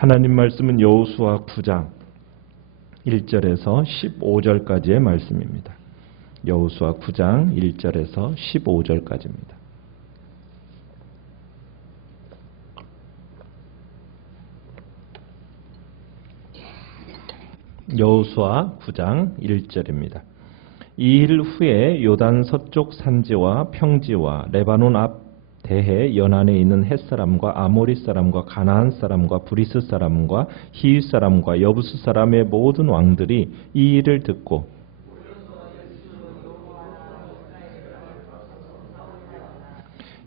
하나님 말씀은 여호수아 9장 1절에서 15절까지의 말씀입니다. 여호수아 9장 1절에서 15절까지입니다. 여호수아 9장 1절입니다. 이 일 후에 요단 서쪽 산지와 평지와 레바논 앞 대해 연안에 있는 헷사람과 아모리 사람과 가나안 사람과 브리스 사람과 히윗 사람과 여부스 사람의 모든 왕들이 이 일을 듣고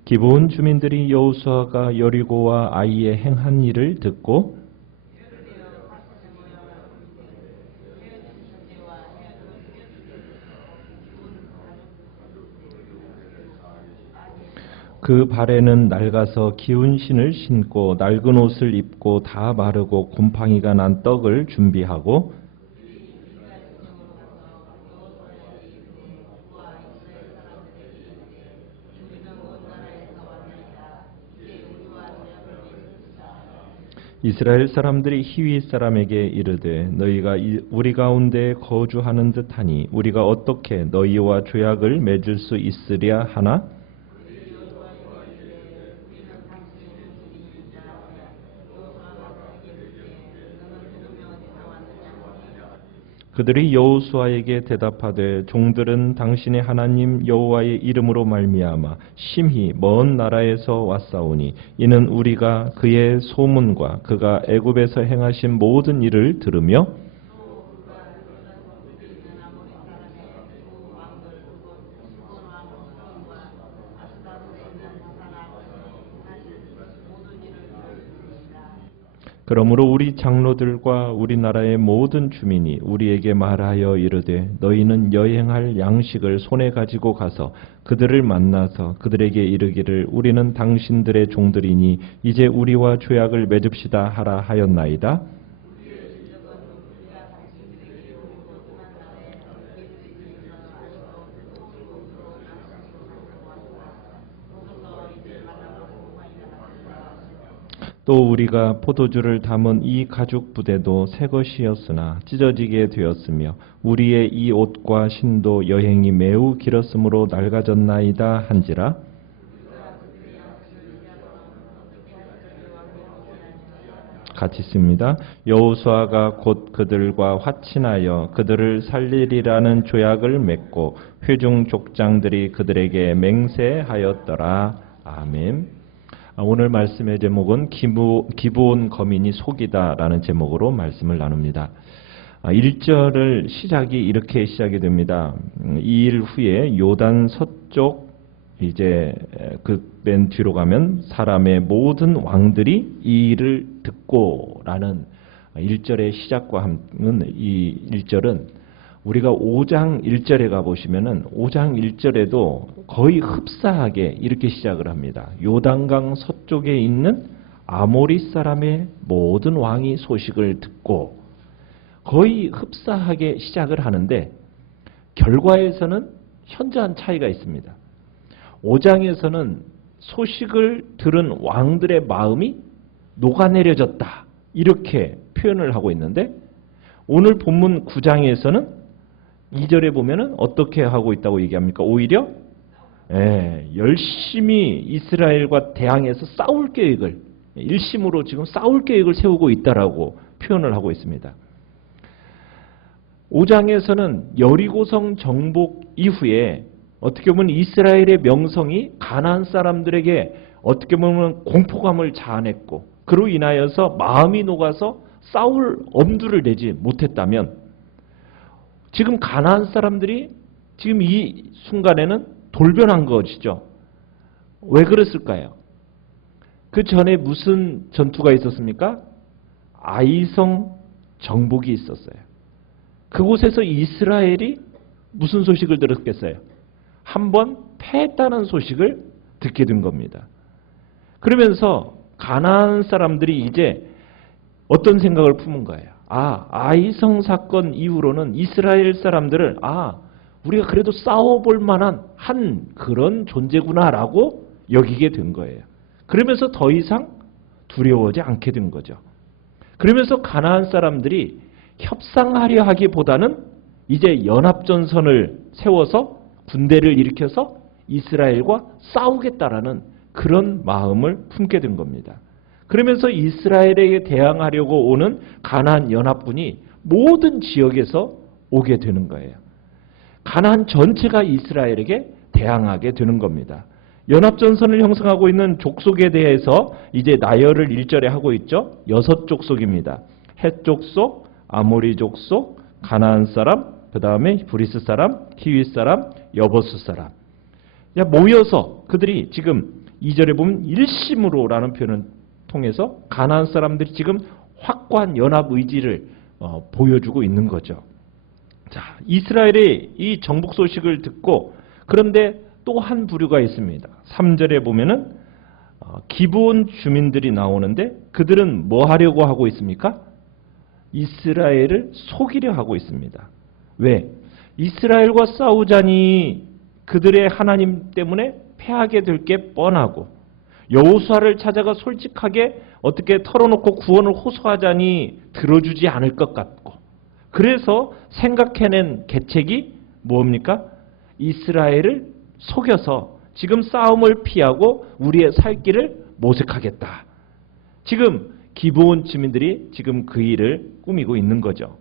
기브온 주민들이 여호수아가 여리고와 아이에 행한 일을 듣고 그 발에는 낡아서 기운 신을 신고 낡은 옷을 입고 다 마르고 곰팡이가 난 떡을 준비하고 이스라엘 사람들이 히윗 사람에게 이르되 너희가 우리 가운데 거주하는 듯하니 우리가 어떻게 너희와 조약을 맺을 수 있으랴 하나 그들이 여호수아에게 대답하되 종들은 당신의 하나님 여호와의 이름으로 말미암아 심히 먼 나라에서 왔사오니 이는 우리가 그의 소문과 그가 애굽에서 행하신 모든 일을 들으며 그러므로 우리 장로들과 우리나라의 모든 주민이 우리에게 말하여 이르되 너희는 여행할 양식을 손에 가지고 가서 그들을 만나서 그들에게 이르기를 우리는 당신들의 종들이니 이제 우리와 조약을 맺읍시다 하라 하였나이다. 또 우리가 포도주를 담은 이 가죽 부대도 새 것이었으나 찢어지게 되었으며 우리의 이 옷과 신도 여행이 매우 길었으므로 낡아졌나이다 한지라. 같이 있습니다. 여호수아가 곧 그들과 화친하여 그들을 살리리라는 조약을 맺고 회중 족장들이 그들에게 맹세하였더라. 아멘. 오늘 말씀의 제목은 기브온 거민이 속이다라는 제목으로 말씀을 나눕니다. 1절을 시작이 이렇게 시작이 됩니다. 이 일 후에 요단 서쪽 이제 그 맨 뒤로 가면 사람의 모든 왕들이 이 일을 듣고라는 1절의 시작과 함은 이 1절은 우리가 5장 1절에 가보시면은 5장 1절에도 거의 흡사하게 이렇게 시작을 합니다. 요단강 서쪽에 있는 아모리 사람의 모든 왕이 소식을 듣고 거의 흡사하게 시작을 하는데 결과에서는 현저한 차이가 있습니다. 5장에서는 소식을 들은 왕들의 마음이 녹아내려졌다 이렇게 표현을 하고 있는데 오늘 본문 9장에서는 2절에 보면은 어떻게 하고 있다고 얘기합니까? 오히려 열심히 이스라엘과 대항해서 싸울 계획을 일심으로 지금 싸울 계획을 세우고 있다라고 표현을 하고 있습니다. 5장에서는 여리고성 정복 이후에 어떻게 보면 이스라엘의 명성이 가나안 사람들에게 어떻게 보면 공포감을 자아냈고 그로 인하여서 마음이 녹아서 싸울 엄두를 내지 못했다면 지금 가나안 사람들이 지금 이 순간에는 돌변한 것이죠. 왜 그랬을까요? 그 전에 무슨 전투가 있었습니까? 아이성 정복이 있었어요. 그곳에서 이스라엘이 무슨 소식을 들었겠어요? 한번 패했다는 소식을 듣게 된 겁니다. 그러면서 가나안 사람들이 이제 어떤 생각을 품은 거예요? 아이성 사건 이후로는 이스라엘 사람들을 우리가 그래도 싸워볼 만한 한 그런 존재구나라고 여기게 된 거예요. 그러면서 더 이상 두려워하지 않게 된 거죠. 그러면서 가나안 사람들이 협상하려 하기보다는 이제 연합전선을 세워서 군대를 일으켜서 이스라엘과 싸우겠다라는 그런 마음을 품게 된 겁니다. 그러면서 이스라엘에게 대항하려고 오는 가나안 연합군이 모든 지역에서 오게 되는 거예요. 가나안 전체가 이스라엘에게 대항하게 되는 겁니다. 연합전선을 형성하고 있는 족속에 대해서 이제 나열을 1절에 하고 있죠. 6족속입니다. 헷 족속, 아모리 족속, 가나안 사람, 그 다음에 브리스 사람, 히윗 사람, 여보스 사람. 모여서 그들이 지금 2절에 보면 일심으로라는 표현을 통해서 가나안 사람들이 지금 확고한 연합 의지를 보여주고 있는 거죠. 자, 이스라엘의 이 정복 소식을 듣고 그런데 또 한 부류가 있습니다. 3절에 보면은 기브온 주민들이 나오는데 그들은 뭐 하려고 하고 있습니까? 이스라엘을 속이려 하고 있습니다. 왜? 이스라엘과 싸우자니 그들의 하나님 때문에 패하게 될 게 뻔하고 여호수아를 찾아가 솔직하게 어떻게 털어놓고 구원을 호소하자니 들어주지 않을 것 같고 그래서 생각해낸 계책이 뭡니까? 이스라엘을 속여서 지금 싸움을 피하고 우리의 살 길을 모색하겠다. 지금 기브온 주민들이 지금 그 일을 꾸미고 있는 거죠.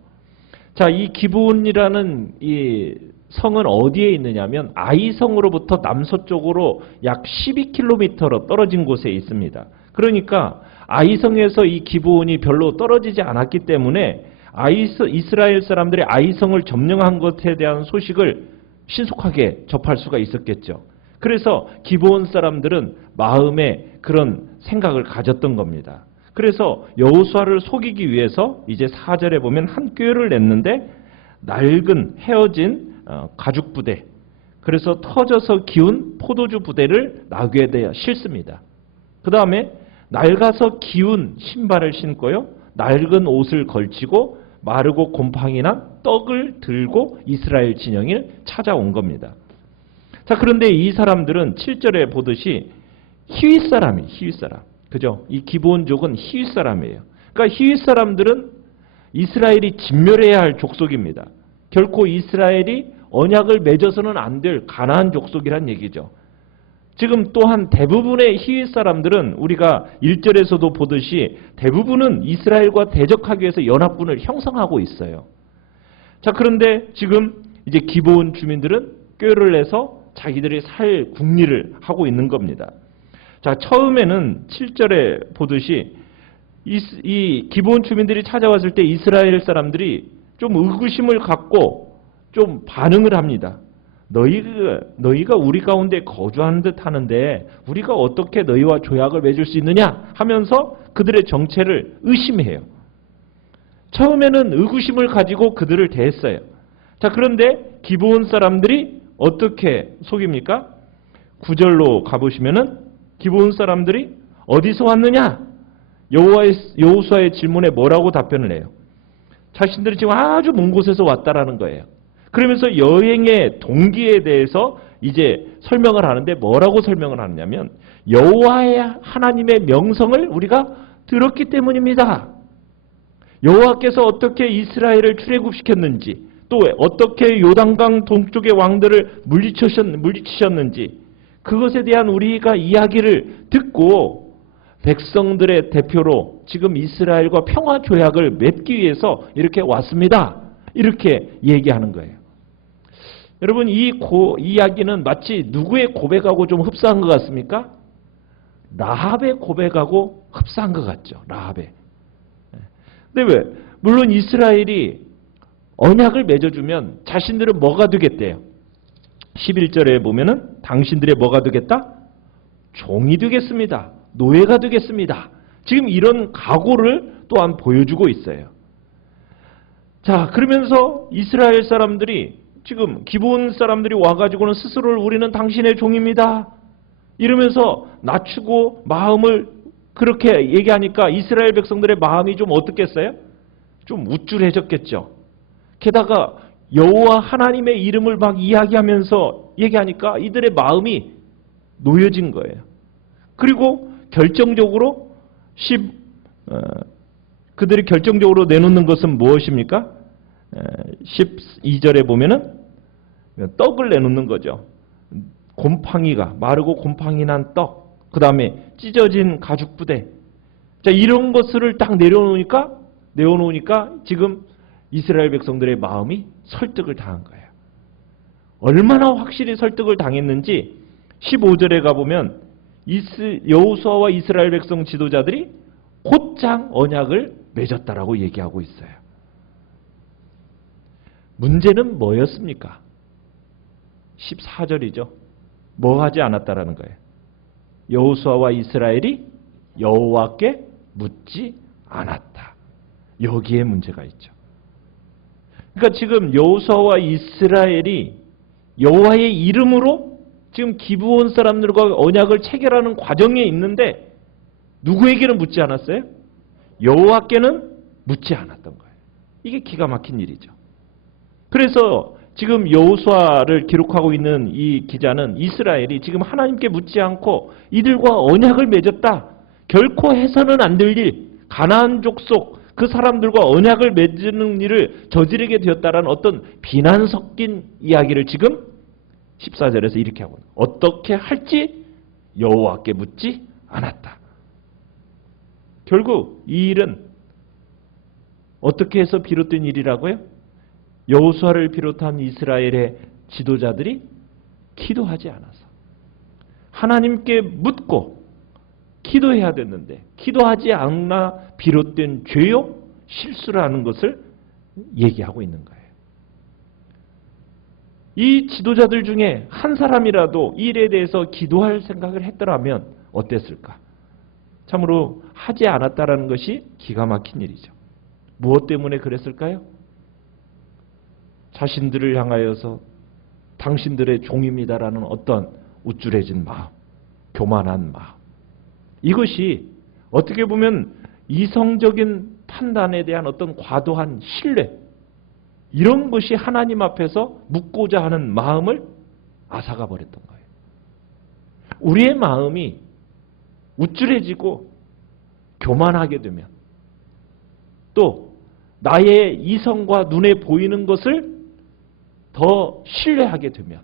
자, 이 기브온이라는 이 성은 어디에 있느냐면 아이성으로부터 남서쪽으로 약 12km로 떨어진 곳에 있습니다. 그러니까 아이성에서 이 기브온이 별로 떨어지지 않았기 때문에 이스라엘 사람들이 아이성을 점령한 것에 대한 소식을 신속하게 접할 수가 있었겠죠. 그래서 기브온 사람들은 마음에 그런 생각을 가졌던 겁니다. 그래서 여호수아를 속이기 위해서 이제 4절에 보면 한 꾀를 냈는데 낡은 헤어진 가죽 부대, 그래서 터져서 기운 포도주 부대를 나귀에다 싣습니다. 그 다음에 낡아서 기운 신발을 신고요, 낡은 옷을 걸치고 마르고 곰팡이나 떡을 들고 이스라엘 진영을 찾아온 겁니다. 자, 그런데 이 사람들은 7절에 보듯이 히윗 사람이 히윗 사람. 그죠? 이 기브온족은 히윗 사람이에요. 그러니까 히윗 사람들은 이스라엘이 진멸해야 할 족속입니다. 결코 이스라엘이 언약을 맺어서는 안 될 가나안 족속이란 얘기죠. 지금 또한 대부분의 히윗 사람들은 우리가 1절에서도 보듯이 대부분은 이스라엘과 대적하기 위해서 연합군을 형성하고 있어요. 자, 그런데 지금 이제 기브온 주민들은 꾀를 내서 자기들이 살 궁리를 하고 있는 겁니다. 자, 처음에는 7절에 보듯이 이 기브온 주민들이 찾아왔을 때 이스라엘 사람들이 좀 의구심을 갖고 좀 반응을 합니다. 너희가 우리 가운데 거주하는 듯 하는데 우리가 어떻게 너희와 조약을 맺을 수 있느냐 하면서 그들의 정체를 의심해요. 처음에는 의구심을 가지고 그들을 대했어요. 자, 그런데 기브온 사람들이 어떻게 속입니까? 9절로 가보시면은 기브온 사람들이 어디서 왔느냐? 여호수아의 질문에 뭐라고 답변을 해요? 자신들이 지금 아주 먼 곳에서 왔다라는 거예요. 그러면서 여행의 동기에 대해서 이제 설명을 하는데 뭐라고 설명을 하느냐면 여호와의 하나님의 명성을 우리가 들었기 때문입니다. 여호와께서 어떻게 이스라엘을 출애굽시켰는지 또 어떻게 요단강 동쪽의 왕들을 물리치셨는지 그것에 대한 우리가 이야기를 듣고 백성들의 대표로 지금 이스라엘과 평화 조약을 맺기 위해서 이렇게 왔습니다. 이렇게 얘기하는 거예요. 여러분, 이 이야기는 마치 누구의 고백하고 좀 흡사한 것 같습니까? 라합의 고백하고 흡사한 것 같죠. 라합의. 근데 왜? 물론 이스라엘이 언약을 맺어주면 자신들은 뭐가 되겠대요? 11절에 보면은 당신들의 뭐가 되겠다? 종이 되겠습니다. 노예가 되겠습니다. 지금 이런 각오를 또한 보여주고 있어요. 자, 그러면서 이스라엘 사람들이 지금 기브온 사람들이 와가지고는 스스로를 우리는 당신의 종입니다. 이러면서 낮추고 마음을 그렇게 얘기하니까 이스라엘 백성들의 마음이 좀 어떻겠어요? 좀 우쭐해졌겠죠. 게다가 여호와 하나님의 이름을 막 이야기하면서 얘기하니까 이들의 마음이 놓여진 거예요. 그리고 결정적으로 그들이 결정적으로 내놓는 것은 무엇입니까? 12절에 보면은 떡을 내놓는 거죠. 곰팡이가 마르고 곰팡이 난 떡, 그 다음에 찢어진 가죽 부대. 자, 이런 것을 딱 내어놓으니까 지금 이스라엘 백성들의 마음이 설득을 당한 거예요. 얼마나 확실히 설득을 당했는지 15절에 가보면 여호수아와 이스라엘 백성 지도자들이 곧장 언약을 맺었다라고 얘기하고 있어요. 문제는 뭐였습니까? 14절이죠. 뭐 하지 않았다라는 거예요. 여호수아와 이스라엘이 여호와께 묻지 않았다. 여기에 문제가 있죠. 그러니까 지금 여호수아와 이스라엘이 여호와의 이름으로 지금 기브온 사람들과 언약을 체결하는 과정에 있는데 누구에게는 묻지 않았어요? 여호와께는 묻지 않았던 거예요. 이게 기가 막힌 일이죠. 그래서 지금 여호수아를 기록하고 있는 이 기자는 이스라엘이 지금 하나님께 묻지 않고 이들과 언약을 맺었다. 결코 해서는 안 될 일, 가나안 족속 그 사람들과 언약을 맺는 일을 저지르게 되었다라는 어떤 비난 섞인 이야기를 지금 14절에서 이렇게 하고 어떻게 할지 여호와께 묻지 않았다. 결국 이 일은 어떻게 해서 비롯된 일이라고요? 여호수아를 비롯한 이스라엘의 지도자들이 기도하지 않아서 하나님께 묻고 기도해야 됐는데 기도하지 않나 비롯된 죄요? 실수라는 것을 얘기하고 있는 거예요. 이 지도자들 중에 한 사람이라도 이 일에 대해서 기도할 생각을 했더라면 어땠을까? 참으로 하지 않았다라는 것이 기가 막힌 일이죠. 무엇 때문에 그랬을까요? 자신들을 향하여서 당신들의 종입니다라는 어떤 우쭐해진 마음, 교만한 마음. 이것이 어떻게 보면 이성적인 판단에 대한 어떤 과도한 신뢰, 이런 것이 하나님 앞에서 묻고자 하는 마음을 앗아가 버렸던 거예요. 우리의 마음이 우쭐해지고 교만하게 되면 또 나의 이성과 눈에 보이는 것을 더 신뢰하게 되면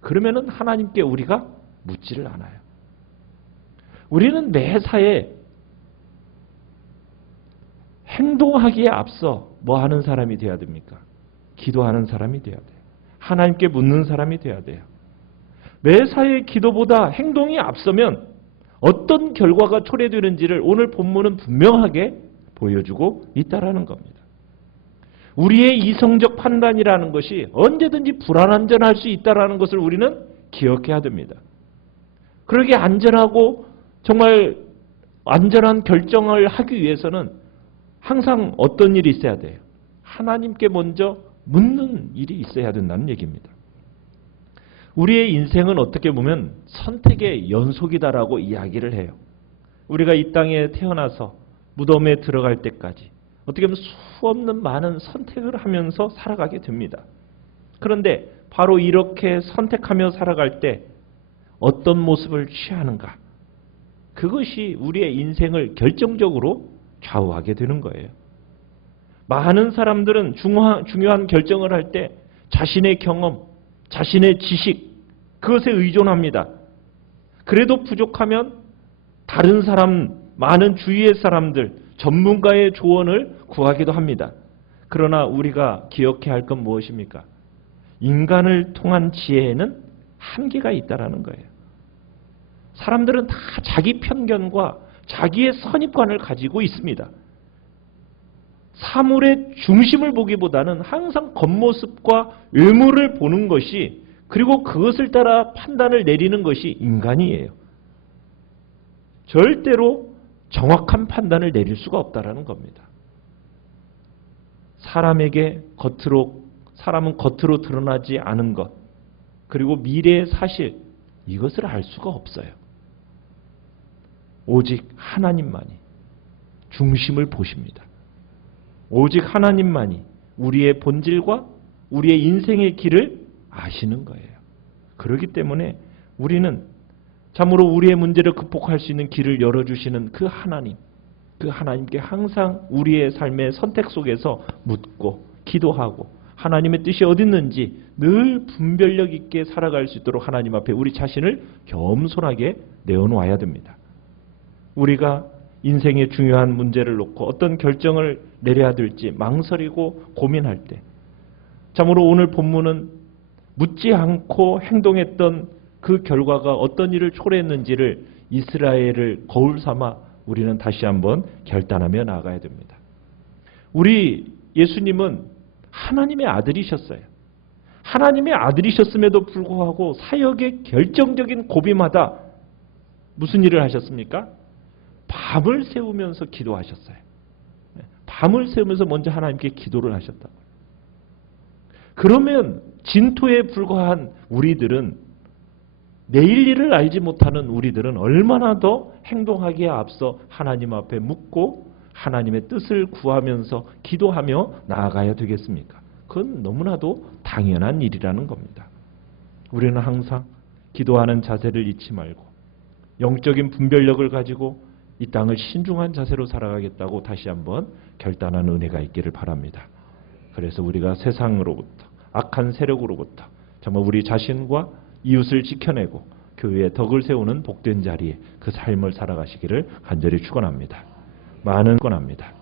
그러면은 하나님께 우리가 묻지를 않아요. 우리는 매사에 행동하기에 앞서 뭐 하는 사람이 되어야 됩니까? 기도하는 사람이 되어야 돼요. 하나님께 묻는 사람이 되어야 돼요. 매사의 기도보다 행동이 앞서면 어떤 결과가 초래되는지를 오늘 본문은 분명하게 보여주고 있다라는 겁니다. 우리의 이성적 판단이라는 것이 언제든지 불안전할 수 있다라는 것을 우리는 기억해야 됩니다. 그러게 안전하고 정말 안전한 결정을 하기 위해서는 항상 어떤 일이 있어야 돼요? 하나님께 먼저 묻는 일이 있어야 된다는 얘기입니다. 우리의 인생은 어떻게 보면 선택의 연속이다라고 이야기를 해요. 우리가 이 땅에 태어나서 무덤에 들어갈 때까지 어떻게 보면 수없는 많은 선택을 하면서 살아가게 됩니다. 그런데 바로 이렇게 선택하며 살아갈 때 어떤 모습을 취하는가? 그것이 우리의 인생을 결정적으로 좌우하게 되는 거예요. 많은 사람들은 중요한 결정을 할 때 자신의 경험, 자신의 지식, 그것에 의존합니다. 그래도 부족하면 다른 사람, 많은 주위의 사람들, 전문가의 조언을 구하기도 합니다. 그러나 우리가 기억해야 할 건 무엇입니까? 인간을 통한 지혜에는 한계가 있다라는 거예요. 사람들은 다 자기 편견과 자기의 선입관을 가지고 있습니다. 사물의 중심을 보기보다는 항상 겉모습과 외모를 보는 것이, 그리고 그것을 따라 판단을 내리는 것이 인간이에요. 절대로 정확한 판단을 내릴 수가 없다라는 겁니다. 사람은 겉으로 드러나지 않은 것, 그리고 미래의 사실, 이것을 알 수가 없어요. 오직 하나님만이 중심을 보십니다. 오직 하나님만이 우리의 본질과 우리의 인생의 길을 아시는 거예요. 그렇기 때문에 우리는 참으로 우리의 문제를 극복할 수 있는 길을 열어주시는 그 하나님, 그 하나님께 항상 우리의 삶의 선택 속에서 묻고 기도하고 하나님의 뜻이 어디 있는지 늘 분별력 있게 살아갈 수 있도록 하나님 앞에 우리 자신을 겸손하게 내어놓아야 됩니다. 우리가 인생의 중요한 문제를 놓고 어떤 결정을 내려야 될지 망설이고 고민할 때, 참으로 오늘 본문은 묻지 않고 행동했던 그 결과가 어떤 일을 초래했는지를 이스라엘을 거울 삼아 우리는 다시 한번 결단하며 나아가야 됩니다. 우리 예수님은 하나님의 아들이셨어요. 하나님의 아들이셨음에도 불구하고 사역의 결정적인 고비마다 무슨 일을 하셨습니까? 밤을 새우면서 기도하셨어요. 밤을 새우면서 먼저 하나님께 기도를 하셨다고. 그러면 진토에 불과한 우리들은, 내일 일을 알지 못하는 우리들은 얼마나 더 행동하기에 앞서 하나님 앞에 묻고 하나님의 뜻을 구하면서 기도하며 나아가야 되겠습니까? 그건 너무나도 당연한 일이라는 겁니다. 우리는 항상 기도하는 자세를 잊지 말고 영적인 분별력을 가지고 이 땅을 신중한 자세로 살아가겠다고 다시 한번 결단하는 은혜가 있기를 바랍니다. 그래서 우리가 세상으로부터, 악한 세력으로부터 정말 우리 자신과 이웃을 지켜내고 교회의 덕을 세우는 복된 자리에 그 삶을 살아가시기를 간절히 축원합니다. 많은 권합니다.